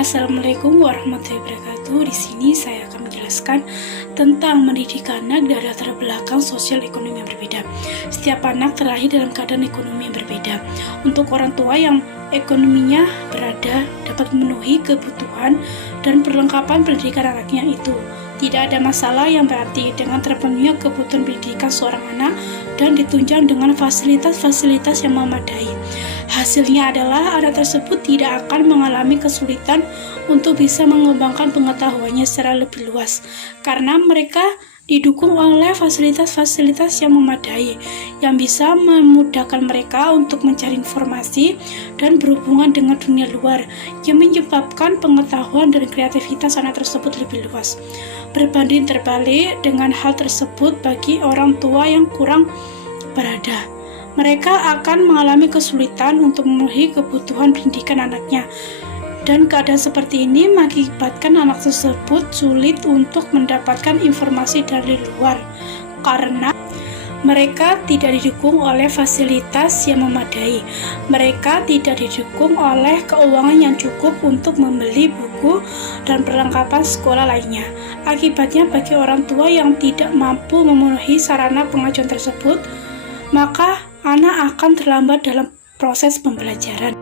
Assalamualaikum warahmatullahi wabarakatuh. Di sini saya akan menjelaskan tentang mendidik anak dari latar belakang sosial ekonomi yang berbeda. Setiap anak terlahir dalam keadaan ekonomi yang berbeda. Untuk orang tua yang ekonominya berada dapat memenuhi kebutuhan dan perlengkapan pendidikan anaknya itu. Tidak ada masalah yang berarti dengan terpenuhinya kebutuhan pendidikan seorang anak dan ditunjang dengan fasilitas-fasilitas yang memadai. Hasilnya adalah anak tersebut tidak akan mengalami kesulitan untuk bisa mengembangkan pengetahuannya secara lebih luas karena mereka didukung oleh fasilitas-fasilitas yang memadai yang bisa memudahkan mereka untuk mencari informasi dan berhubungan dengan dunia luar yang menyebabkan pengetahuan dan kreativitas anak tersebut lebih luas. Berbanding terbalik dengan hal tersebut bagi orang tua yang kurang berada. Mereka akan mengalami kesulitan untuk memenuhi kebutuhan pendidikan anaknya. Dan keadaan seperti ini mengakibatkan anak tersebut sulit untuk mendapatkan informasi dari luar karena mereka tidak didukung oleh fasilitas yang memadai. Mereka tidak didukung oleh keuangan yang cukup untuk membeli buku dan perlengkapan sekolah lainnya. Akibatnya bagi orang tua yang tidak mampu memenuhi sarana pengajuan tersebut, maka anak akan terlambat dalam proses pembelajaran.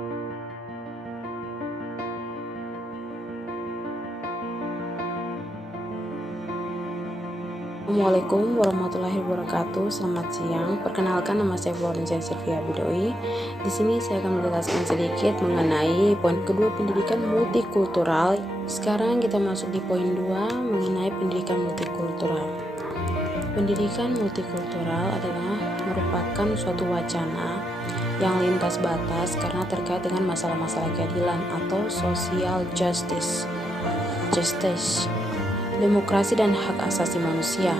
Assalamualaikum warahmatullahi wabarakatuh. Selamat siang. Perkenalkan, nama saya Florencia Sylvia Bidoi. Di sini saya akan menjelaskan sedikit mengenai poin kedua, pendidikan multikultural. Sekarang kita masuk di poin 2 mengenai pendidikan multikultural. Pendidikan multikultural adalah merupakan suatu wacana yang lintas batas karena terkait dengan masalah-masalah keadilan atau social justice, demokrasi dan hak asasi manusia.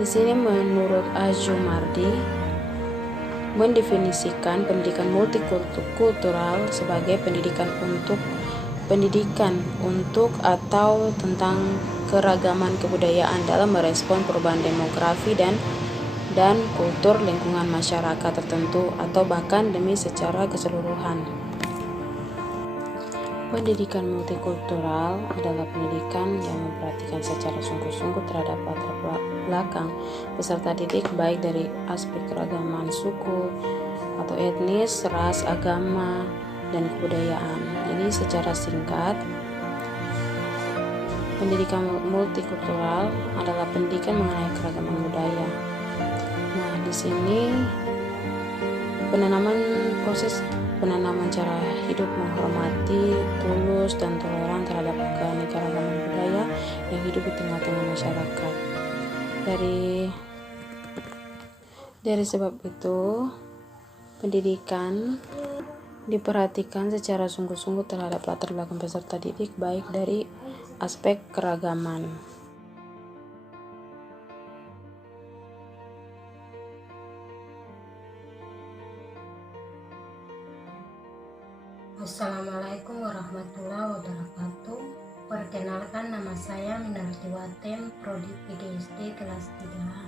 Di sini menurut Azumardi mendefinisikan pendidikan multikultural sebagai pendidikan untuk atau tentang keragaman kebudayaan dalam merespon perubahan demografi dan kultur lingkungan masyarakat tertentu atau bahkan demi secara keseluruhan. Pendidikan multikultural adalah pendidikan yang memperhatikan secara sungguh-sungguh terhadap latar belakang peserta didik baik dari aspek keragaman suku atau etnis, ras, agama, dan kebudayaan. Jadi secara singkat, pendidikan multikultural adalah pendidikan mengenai keragaman budaya. Nah, di sini proses penanaman cara hidup menghormati, tulus, dan toleran terhadap keanekaragaman budaya yang hidup di tengah-tengah masyarakat. Dari sebab itu, pendidikan diperhatikan secara sungguh-sungguh terhadap latar belakang peserta didik baik dari aspek keragaman. Assalamualaikum warahmatullahi wabarakatuh. Perkenalkan, nama saya Minarti Watem, Prodi PDSD kelas 3A.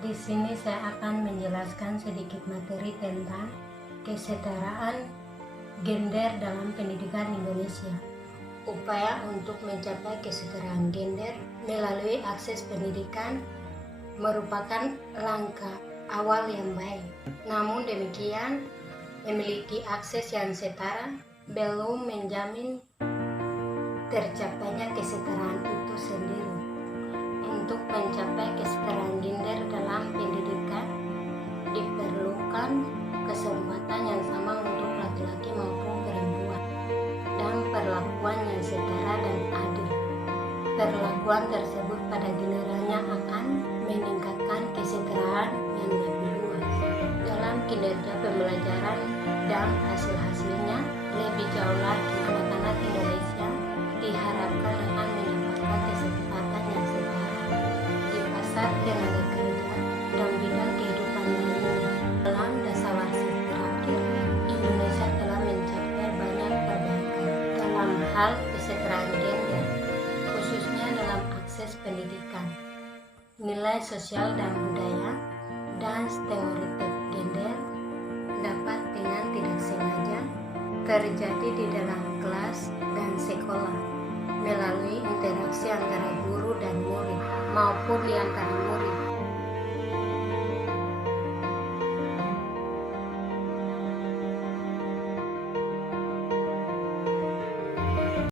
Di sini saya akan menjelaskan sedikit materi tentang kesetaraan gender dalam pendidikan Indonesia. Upaya untuk mencapai kesetaraan gender melalui akses pendidikan merupakan langkah awal yang baik. Namun demikian, memiliki akses yang setara belum menjamin tercapainya kesetaraan itu sendiri. Untuk mencapai kesetaraan gender dalam pendidikan diperlukan kesempatan yang sama untuk laki-laki maupun perempuan dan perlakuan yang setara dan adil. Perlakuan tersebut pada gilirannya akan meningkatkan kesetaraan yang lebih luas dalam kinerja pembelajaran dan hasil-hasilnya. Lebih jauh lagi, anak-anak Indonesia diharapkan akan mendapatkan kesempatan yang setara di pasar tenaga kerja dan bidang kehidupan lainnya. Dalam dasawarsa terakhir, Indonesia telah mencapai banyak perbaikan dalam hal kesetaraan gender, khususnya dalam akses pendidikan, nilai sosial dan budaya, dan stereotip gender dapat dengan tidak sengaja terjadi di dalam kelas dan maupun di antara murid